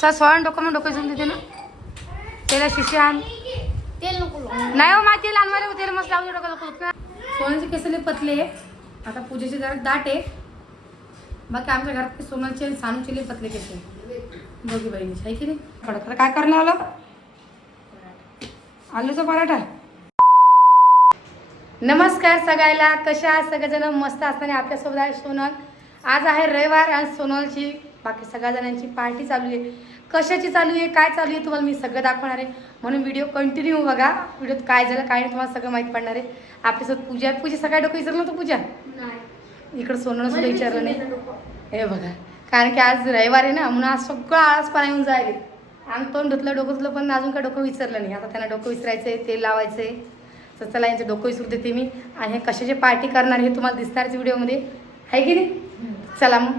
स्वर्ण डोकं डोकं देते ना त्याला शिशी आण तेल नको नाही हो मा तेल आणवायला तेल मस्त लावून डोकं सोन्याचे केसले पतले आता पूजेचे जरा दाट आहे बाकी आमच्या घरात सोनाचे सानूचे पतले केस दोघी बहिणी आहे की नाही खडखड काय करणं आलं आलूचा पराठा. नमस्कार सगळ्याला कशा आहात सगळेजण मस्त असताना आपल्यासोबत आहे सोनल. आज आहे रविवार आणि सोनलची बाकी सगळ्या जणांची पार्टी चालू आहे. कशाची चालू आहे काय चालू आहे तुम्हाला मी सगळं दाखवणार आहे म्हणून व्हिडिओ कंटिन्यू बघा. व्हिडिओत काय झालं काय नाही तुम्हाला सगळं माहीत पडणार आहे. आपल्यासोबत पूजा पूजा सकाळी डोकं विचारलं नव्हतं पूजा इकडं सोनल सुद्धा विचारलं नाही हे बघा कारण की आज रविवार आहे ना म्हणून आज सगळं आळसपणा येऊन जायले. अंग तोंड धुतलं डोकं धुतलं पण अजून काय डोकं विसरलं नाही. आता त्यांना डोकं विसरायचं आहे तेल लावायचं आहे तर चला यांचं डोकं विसरू देते मी आणि हे कशाची पार्टी करणार हे तुम्हाला दिसणारच व्हिडिओमध्ये आहे की नाही. चला मग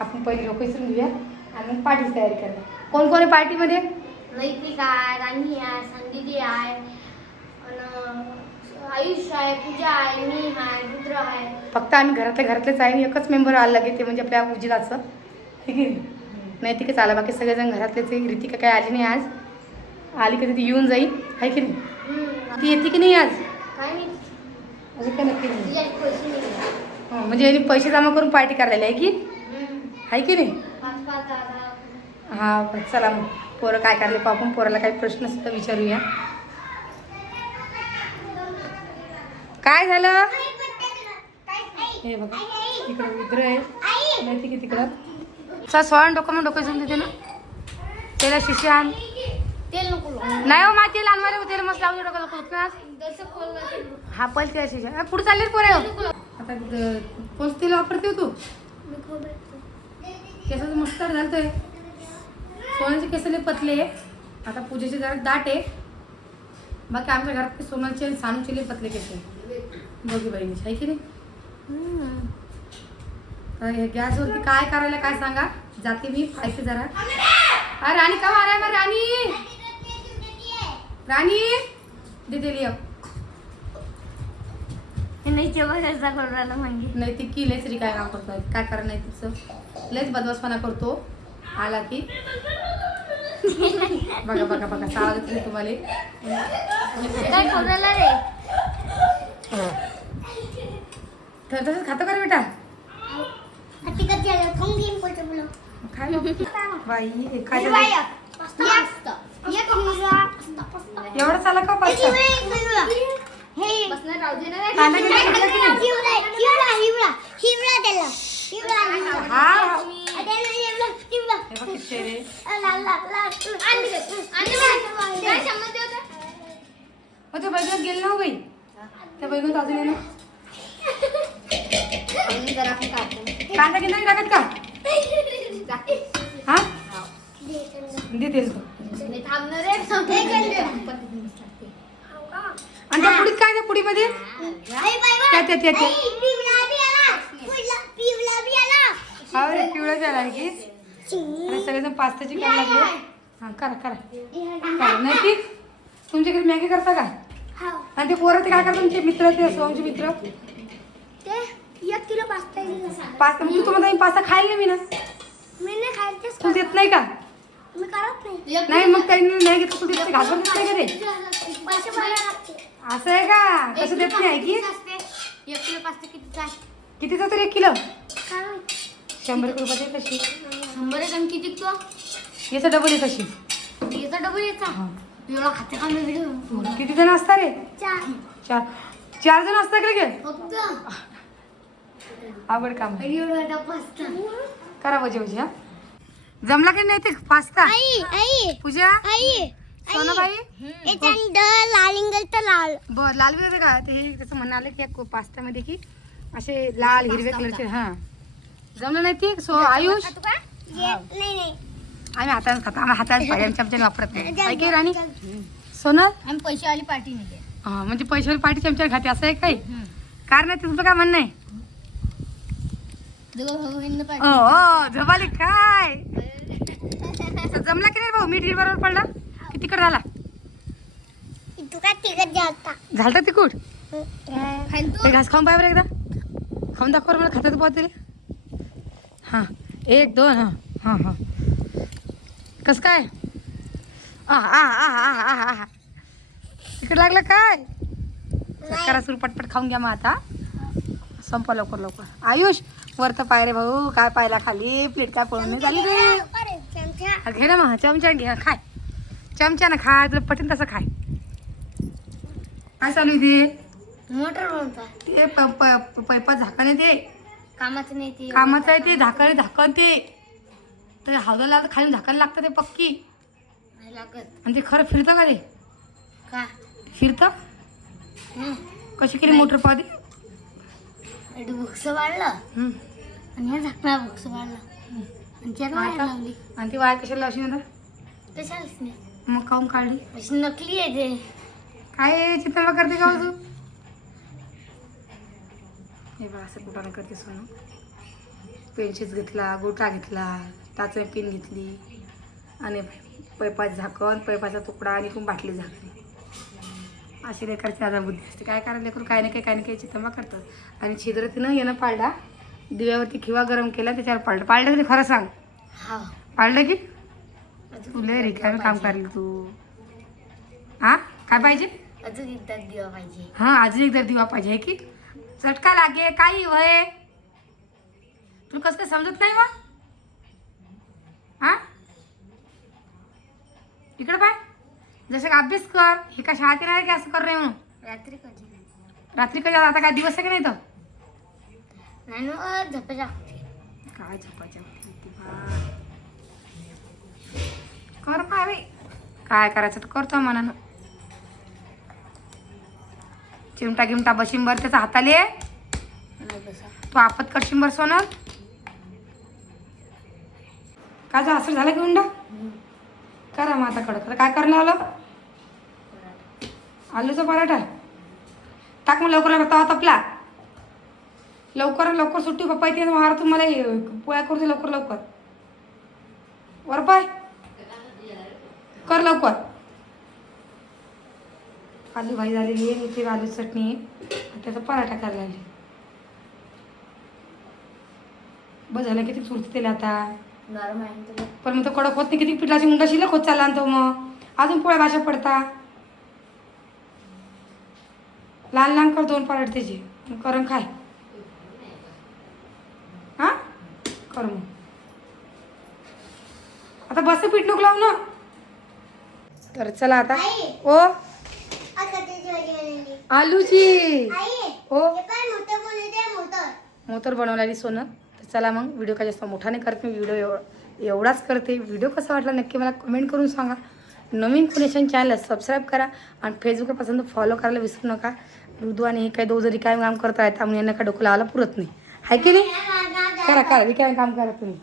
आपण पहिले डोकं विसरून घेऊया आणि मग पार्टीची तयारी करूया. कोण कोण आहे पार्टीमध्ये नैतिक आहे राणी आहे संदीदी आहे आयुष आहे पूजा आहे मी आहे रुद्र आहे. फक्त आम्ही घरातलेच आहे एकच मेंबर आला लगे ते म्हणजे आपल्या उजिलाचं ठीक आहे नैतिकच आला बाकी सगळेजण घरातलेच आहे. रितिका काय आली नाही आज आली कधी ती येऊन जाईल आहे की नाही. ती येते की नाही आज काय नाही अजून काय नक्की नाही तुझ्या पैसे नाही म्हणजे यांनी पैसे जमा करून पार्टी करायला आहे की आहे की नाही. 5,000 हा चला मग पोरं काय करायला पाहू आपण पोराला काही प्रश्न सुद्धा विचारूया. काय झालं हे बघा इकडे रुद्र आहे नैतिक आहे तिकडं स्वर्ण डोकं डोकं देते ना त्याला शिशी आण तेल नको नाही हो मा तेल आणवायला तेल मस्त लावून डोकं हा पल त्या शिशा पुढे चालले पोरे आता कोणतं तेल वापरते तू केसाचं मस्त घालतोय. सोन्याचे केसले पतले आता पूजेचे जरा दाट आहे बाकी आमच्या घरात सोनाचे सानूचे पतले केस दोघी बहिणी आहे की नाही. तर गॅसवरती काय करायला काय सांगा जाते मी पाहिजे जरा. अरे राणी का मारा मग राणी राणी देते लिया नाही जेव्हा करून म्हणजे नैतिक की लयच री काय काम करतो काय करा नैतिकचं लयच बदमाशपणा करतो आला की बघा बघा बघा सावध तुम्हाला काय करून रे तर तसंच खातो का रे बेटा काय बाई एवढं चाला का पास्ता त्या बैगनात गेले ना बाई त्या बैगनात अजून येणं कांदा किंदा टाकत का हा देतेस तू आणि त्या पुडीत काय त्या पुडीमध्ये पिवळा झाला आहे की सगळेजण पास्त्याची करायला लागले. हा करा करा नाही ती तुमच्या घरी मॅगी करता का आणि ते पोरं ते काय करतात तुमचे मित्र ते सोमचे मित्र 1 किलो पास्ता पास्ता म्हणजे तुम्हाला पास्ता खायला नाही मी नाही खायचं तू देत नाही का मी करत नाही नाही मग त्यांनी नाही घेतलं तू देत घालून देत नाही का ते पैसे भरायला लागते. असं आहे का तसं देत नाही की 1 किलो पास्ता कितीचा आहे कितीचा तर 1 किलो काय माहित. 100 रुपयाची कशी 100 ग्राम किती तो याचा डबल आहे कशी याचा डबल याचा एवढा खाते का मी किती जण असतात रे 4 चार जण असतात का गे फक्त आवड काम आहे. एवढा पास्ता करा वजे वजे हा जमला की नाही ते पास्ता आई पूजा आई सोनाबाई बर लाल बी होते का ते हे त्याचं म्हणणं आलं की या पास्त्यामध्ये की असे लाल हिरव्या कलरचे हा जमलं नाही ते सो आयुष आम्ही हाताने खातो आम्ही हाताने पाहिजे चमच्याने वापरत नाही ऐके राणी सोनल आम्ही पैसे वाली पार्टी नाही हा म्हणजे पैशावर पाठी चमच्याने खाते असं आहे काही कारण नाही तुझं काय म्हणणं आहे झबाली काय जमला की नाही भाऊ मीठ बरोबर पडला की तिकट झाला झालता तिकूट हे घास खाऊन पाय बरं एकदा खाऊन दाखव मला खाता तर पाहते हां 1 2 हां हां हां कस काय तिकडे लागलं काय करा सुरू पटपट खाऊन घ्या मग आता संपा लवकर लवकर आयुष वर तर पाय रे भाऊ काय पायला खाली प्लेट काय पळून नाही झाली रे घे ना मग चमचा घे खाय चमच्यानं खाय तुला पटेल तसं खाय काय चालू आहे ते मोटर बनवता ते पैपा झाकण आहे ते कामाचं नाही ते कामाचं आहे ते झाकण ते तर हवलं लागतं खाली झाकण लागतं ते पक्की नाही लागत आणि ते खरं फिरतं का ते का फिरतं कशी केली मोटर पाहते बुक्स वाढलं आणि ह्या झाकणा बुक्स वाढलं आणि त्यात वायर लावली आणि ती वायर कशाला लावशी नंतर कशालाच नाही मग काऊन काढली अशी नकली आहे ते काय चित्रवा करते का हो तू हे बघ असं कुठं करते सोनं पेन्सिल्स घेतला गोटा घेतला टाचा पिन घेतली आणि पैपाचं झाकण पैपाचा तुकडा आणि इकडून बाटली झाकली अशी लेकरची आजार बुद्धी असते काय करायला लेकरू काय ना काही चित्रवा करतात आणि छिद्र तिनं येणं पाळला दिव्यावरती खिवा गरम केला त्याच्यावर पाळलं की खरं सांग हा पाळलं की तुला रिकामी काम करायला तू हा काय पाहिजे अजून एकदा दिवा पाहिजे हां अजून एकदा दिवा पाहिजे आहे की चटका लागे काही वय तुला कसं काय समजत नाही मग हा इकडं पाय जसं का अभ्यास कर हे का शाळेत येणार की असं कर रे म्हणून रात्री कधी आता काय दिवस आहे की नाही तर नाही झोपायच्या काय झोपायच्या कर काय बाई काय करायचं तर करतो मनानं चिमटा गिमटा बशिंबर त्याचा हाताले तू आपत करशिंबर सोनं काय असं झालं की उंडा करा मग आता कडक काय करायला आलं आलूचा पराठा टाक मग लवकर लवकर तवा तपला लवकर लवकर सुट्टी पप्पा येते मारा तुम्हाला पोळ्या करू दे लवकर लवकर वर पाय कर लवकर आलू भाजी झालेली आहे इथे आलू चटणी आहे त्याचा पराठा करायला लागली बस झालं किती सुरती त्याला आता नरम आहे पण मग तो कडक होत नाही किती पिठाची मुंडा शिल्लक होत चालला तो मग अजून पोळ्या भाषा पडता लहान लहान कर 2 पराठे त्याचे करून खाय हा कर मग आता बस पीठ नको लावू ना तर चला आता ओ आलूची हो मोतर बनवलेली सोनं तर चला मग व्हिडिओ काय जास्त मोठा नाही करते मी व्हिडिओ एवढाच करते व्हिडिओ कसा वाटला नक्की मला कमेंट करून सांगा नवीन कोणेशन चॅनलला सबस्क्राईब करा आणि फेसबुकपासून फॉलो करायला विसरू नका रुदू आणि हे काही दोघं रिकामी काम करता आहेत त्यामुळे यांना काय डोकं लावायला पुरत नाही आहे की नाही करा रिकामी काम करा तुम्ही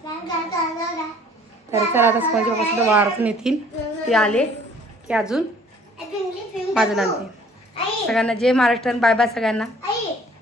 तर चला आता स्पंजपासून वारातून येतील ते आले की अजून माझं लागते सगळ्यांना जय महाराष्ट्र बाय बाय सगळ्यांना